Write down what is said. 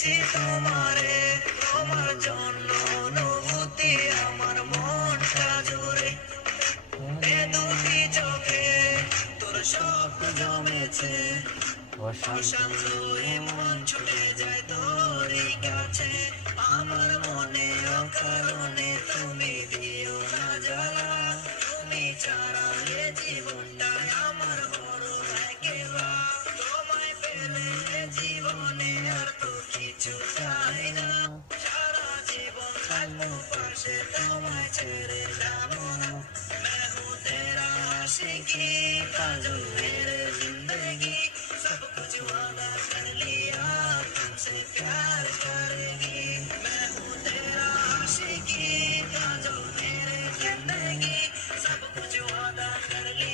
পেয়েছি তোমারে, তোমার জন্য অনুভূতি আমার মনটা জুড়ে। এ দুটি চোখে তোর স্বপ্ন জমেছে, অশান্ত এ মন ছুটে যায় তোরই কাছে। আমার মনে অকারণে তুমি দিও না জ্বালা, তুমি ছাড়া এ জীবনটাই আমার বড় একেলা। তোমায় পেলে এ জীবনে আর তো কিছু চাই না, সারা জীবন থাকবো পাশে, তোমায় ছেড়ে যাবো না। मैं हूँ तेरा आशिकी काजल मेरे जिंदगी, सब कुछ वादा कर लिया तुमसे प्यार करेगी। मैं हूँ तेरा आशिकी काजल मेरे जिंदगी, सब कुछ वादा कर लिया।